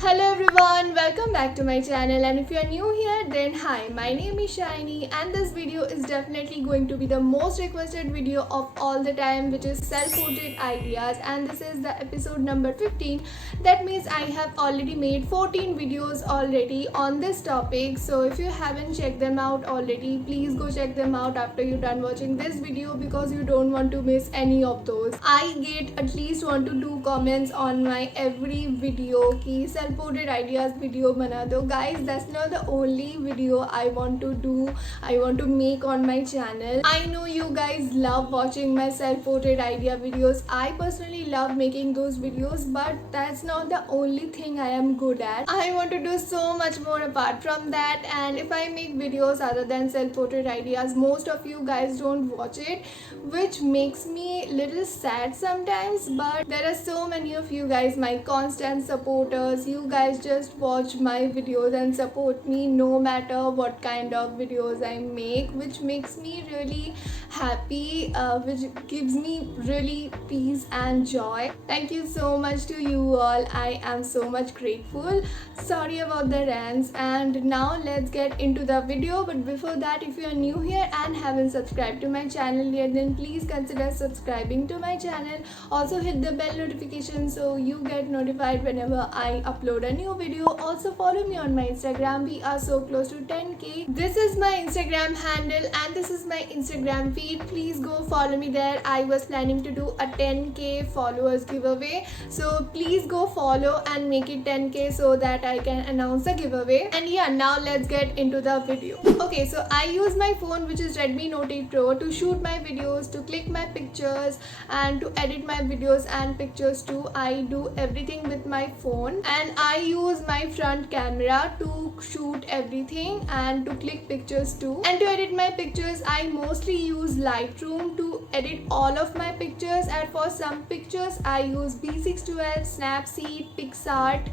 Hello everyone, welcome back to my channel, and if you are new here then hi, my name is Sayani and this video is definitely going to be the most requested video of all the time, which is self-portrait ideas, and this is the episode number 15. That means I have already made 14 videos already on this topic, so if you haven't checked them out already, please go check them out after you're done watching this video because you don't want to miss any of those. I get at least 1 to 2 comments on my every video ki portrait ideas video bana do. Guys, that's not the only video I want to do, I want to make on my channel. I know you guys love watching my self portrait idea videos. I personally love making those videos, but that's not the only thing I am good at. I want to do so much more apart from that, and if I make videos other than self portrait ideas, most of you guys don't watch it, which makes me little sad sometimes. But there are so many of you guys, my constant supporters. You guys just watch my videos and support me no matter what kind of videos I make, which makes me really happy, which gives me really peace and joy. Thank you so much to you all. I am so much grateful. Sorry about the rants, and now let's get into the video. But before that, if you are new here and haven't subscribed to my channel yet, then please consider subscribing to my channel. Also hit the bell notification so you get notified whenever I upload a new video. Also follow me on my Instagram. We are so close to 10k. This is my Instagram handle and this is my Instagram feed. Please go follow me there. I was planning to do a 10k followers giveaway, so please go follow and make it 10k so that I can announce the giveaway. And yeah, now let's get into the video. Okay, so I use my phone, which is Redmi Note 8 Pro, to shoot my videos, to click my pictures, and to edit my videos and pictures too. I do everything with my phone, and I use my front camera to shoot everything and to click pictures too. And to edit my pictures, I mostly use Lightroom to edit all of my pictures, and for some pictures I use B612, Snapseed, PixArt,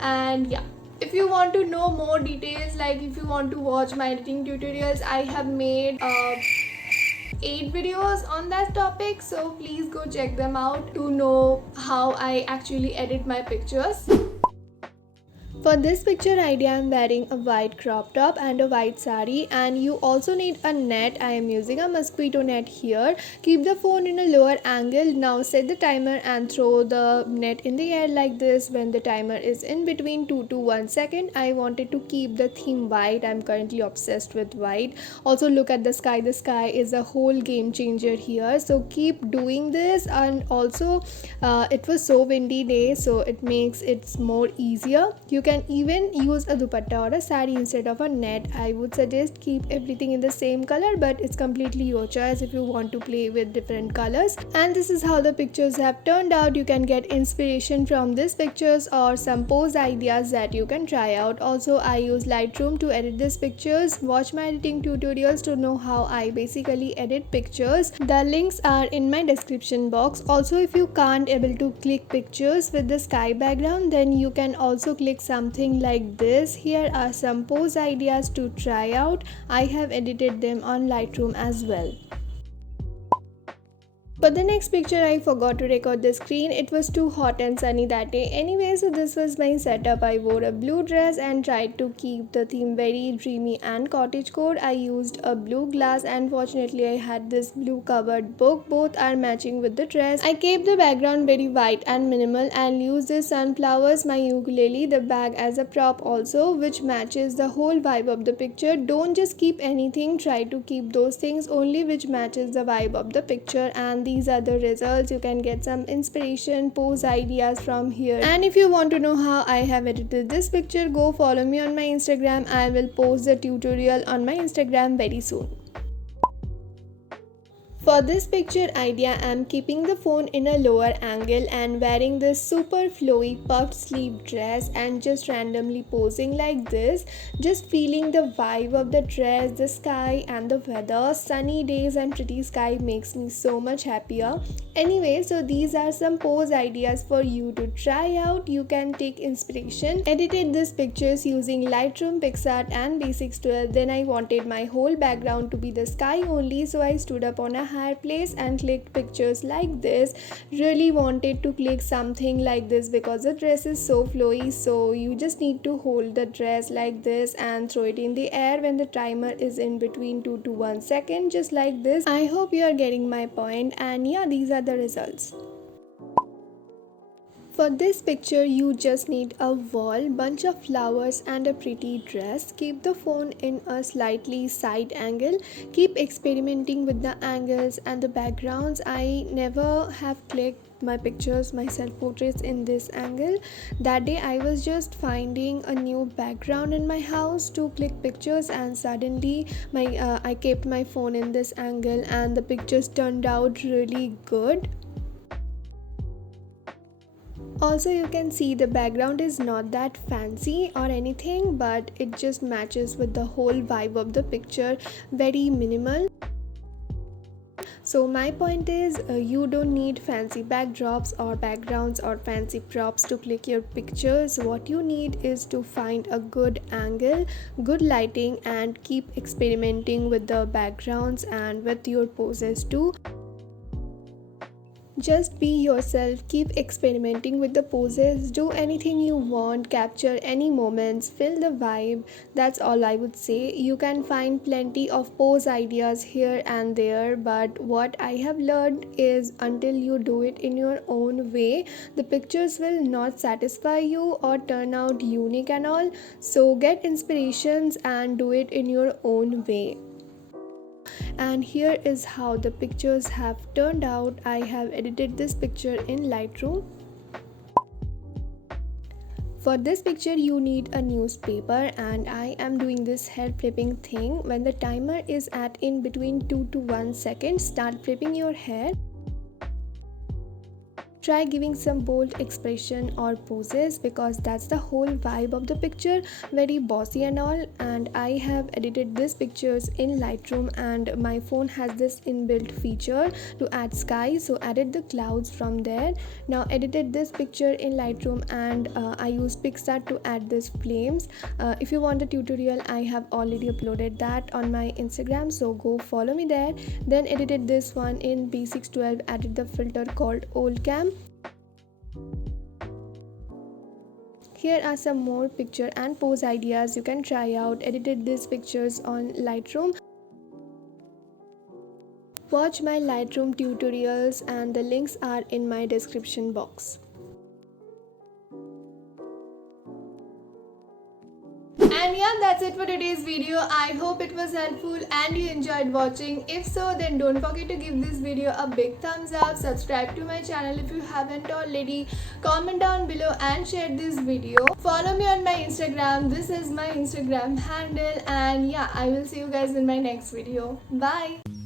and yeah. If you want to know more details, like if you want to watch my editing tutorials, I have made 8 videos on that topic, so please go check them out to know how I actually edit my pictures. For this picture idea, I am wearing a white crop top and a white sari, and you also need a net. I am using a mosquito net here. Keep the phone in a lower angle. Now set the timer and throw the net in the air like this. When the timer is in between 2 to 1 second, I wanted to keep the theme white. I'm currently obsessed with white. Also look at the sky. The sky is a whole game changer here, so keep doing this. And also it was so windy day, so it makes it more easier. You can even use a dupatta or a sari instead of a net. I would suggest keep everything in the same color, but it's completely your choice if you want to play with different colors. And this is how the pictures have turned out. You can get inspiration from these pictures or some pose ideas that you can try out. Also, I use Lightroom to edit these pictures. Watch my editing tutorials to know how I basically edit pictures. The links are in my description box. Also, if you can't able to click pictures with the sky background, then you can also click something like this. Here are some pose ideas to try out. I have edited them on Lightroom as well. For the next picture, I forgot to record the screen. It was too hot and sunny that day. Anyway, so this was my setup. I wore a blue dress and tried to keep the theme very dreamy and cottagecore. I used a blue glass, and fortunately I had this blue covered book. Both are matching with the dress. I kept the background very white and minimal and used the sunflowers, my ukulele, the bag as a prop also, which matches the whole vibe of the picture. Don't just keep anything. Try to keep those things only which matches the vibe of the picture, and these are the results. You can get some inspiration, pose ideas from here. And if you want to know how I have edited this picture, go follow me on my Instagram. I will post the tutorial on my Instagram very soon. For this picture idea, I am keeping the phone in a lower angle and wearing this super flowy puffed sleeve dress and just randomly posing like this, just feeling the vibe of the dress, the sky and the weather. Sunny days and pretty sky makes me so much happier. Anyway, so these are some pose ideas for you to try out. You can take inspiration. Edited these pictures using Lightroom, PixArt and B612. Then I wanted my whole background to be the sky only, so I stood up on a fireplace and clicked pictures like this. Really wanted to click something like this because the dress is so flowy, so you just need to hold the dress like this and throw it in the air when the timer is in between 2 to 1 second, just like this. I hope you are getting my point, and yeah, these are the results. For this picture, you just need a wall, bunch of flowers and a pretty dress. Keep the phone in a slightly side angle. Keep experimenting with the angles and the backgrounds. I never have clicked my pictures, my self portraits in this angle. That day I was just finding a new background in my house to click pictures, and suddenly I kept my phone in this angle and the pictures turned out really good. Also, you can see the background is not that fancy or anything, but it just matches with the whole vibe of the picture, very minimal. So my point is, you don't need fancy backdrops or backgrounds or fancy props to click your pictures. What you need is to find a good angle, good lighting, and keep experimenting with the backgrounds and with your poses too. Just be yourself, keep experimenting with the poses, do anything you want, capture any moments, feel the vibe. That's all I would say. You can find plenty of pose ideas here and there, but what I have learned is until you do it in your own way, the pictures will not satisfy you or turn out unique and all. So get inspirations and do it in your own way. And here is how the pictures have turned out. I have edited this picture in Lightroom. For this picture you need a newspaper, and I am doing this hair flipping thing. When the timer is at in between 2 to 1 second, start flipping your hair. Try giving some bold expression or poses because that's the whole vibe of the picture, very bossy and all. And I have edited these pictures in Lightroom, and my phone has this inbuilt feature to add sky, so added the clouds from there. Now edited this picture in Lightroom, and I used Pixar to add these flames. If you want the tutorial, I have already uploaded that on my Instagram, so go follow me there. Then edited this one in B612, added the filter called Old Cam. Here are some more picture and pose ideas you can try out. Edited these pictures on Lightroom. Watch my Lightroom tutorials and the links are in my description box. And yeah, that's it for today's video. I hope it was helpful and you enjoyed watching. If so, then don't forget to give this video a big thumbs up, subscribe to my channel if you haven't already, comment down below and share this video. Follow me on my Instagram. This is my Instagram handle, and yeah, I will see you guys in my next video. Bye.